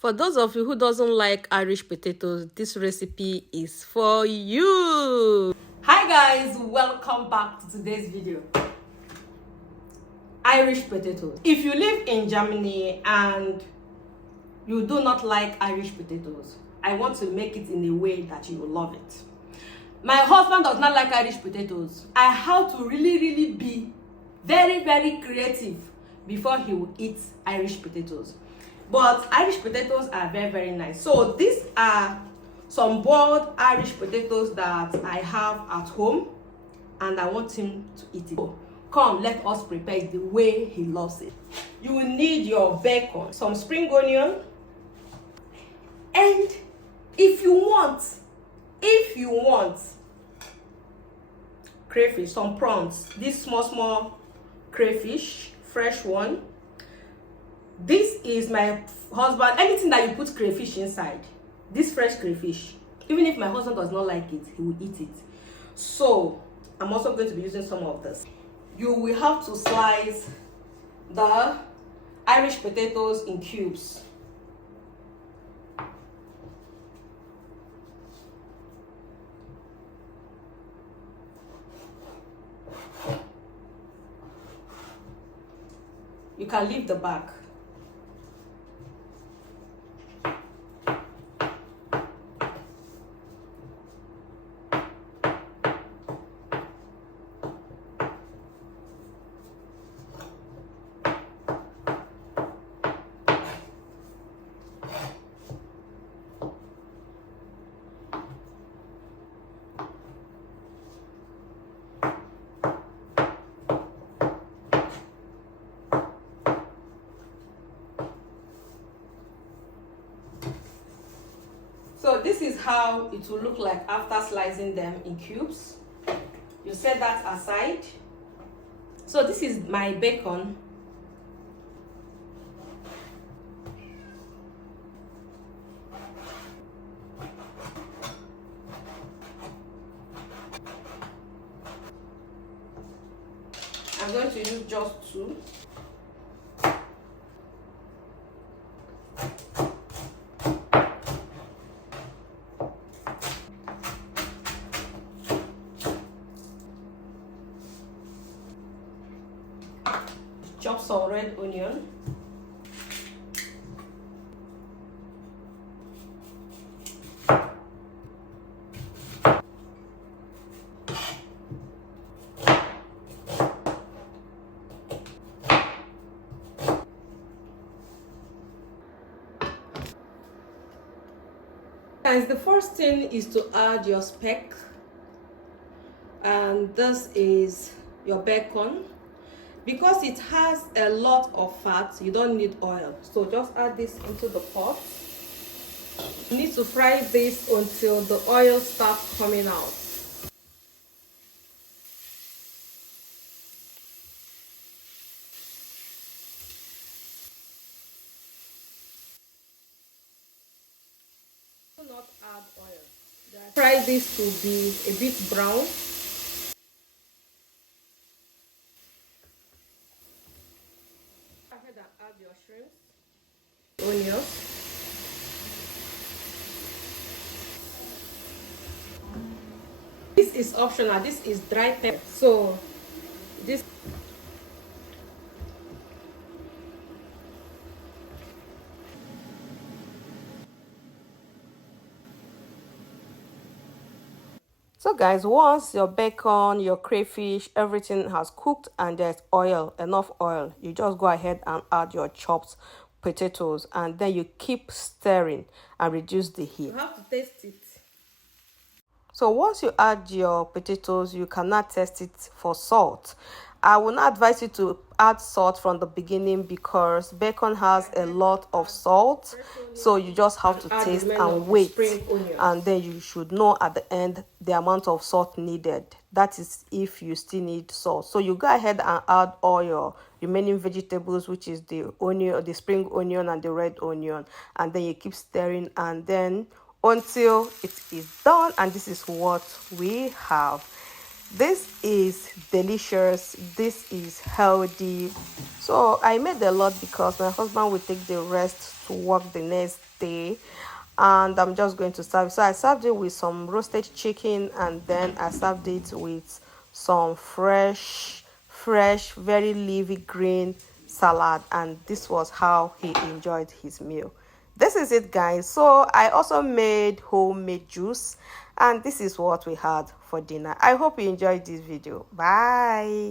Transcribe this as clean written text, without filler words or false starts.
For those of you who doesn't like Irish potatoes, this recipe is for you. Hi guys, welcome back to today's video. Irish potatoes. If you live in Germany and you do not like Irish potatoes, I want to make it in a way that you will love it. My husband does not like Irish potatoes. I have to really be very creative before he will eat Irish potatoes. But Irish potatoes are very nice. So these are some boiled Irish potatoes that I have at home and I want him to eat it. So come, let us prepare it the way he loves it. You will need your bacon, some spring onion, and if you want crayfish, some prawns, this small crayfish, fresh one. This is my husband, anything that you put crayfish inside, this fresh crayfish, even if my husband does not like it, he will eat it. So I'm also going to be using some of this. You will have to slice the Irish potatoes in cubes. You can leave the back. So this is how it will look like after slicing them in cubes. You set that aside. So this is my bacon. I'm going to use just two. Chop some red onion. Guys, the first thing is to add your speck, and this is your bacon. Because it has a lot of fat, you don't need oil, so just add this into the pot. You need to fry this until the oil starts coming out. Do not add oil. Fry this to be a bit brown. And add your shrimps, onions, this is optional, this is dry pepper, so this So guys, once your bacon, your crayfish, everything has cooked and there's oil, enough oil, you just go ahead and add your chopped potatoes and then you keep stirring and reduce the heat. You have to taste it. So once you add your potatoes, you cannot test it for salt. I will not advise you to add salt from the beginning because bacon has a lot of salt, so you just have to taste and wait, and then you should know at the end the amount of salt needed. That is if you still need salt. So you go ahead and add all your remaining vegetables, which is the onion, the spring onion and the red onion, and then you keep stirring and then until it is done. And this is what we have. This is delicious, this is healthy. So I made a lot because my husband will take the rest to work the next day, and I'm just going to serve. So I served it with some roasted chicken, and then I served it with some fresh very leafy green salad, and this was how he enjoyed his meal. This is it, guys. So I also made homemade juice, and this is what we had for dinner. I hope you enjoyed this video. Bye.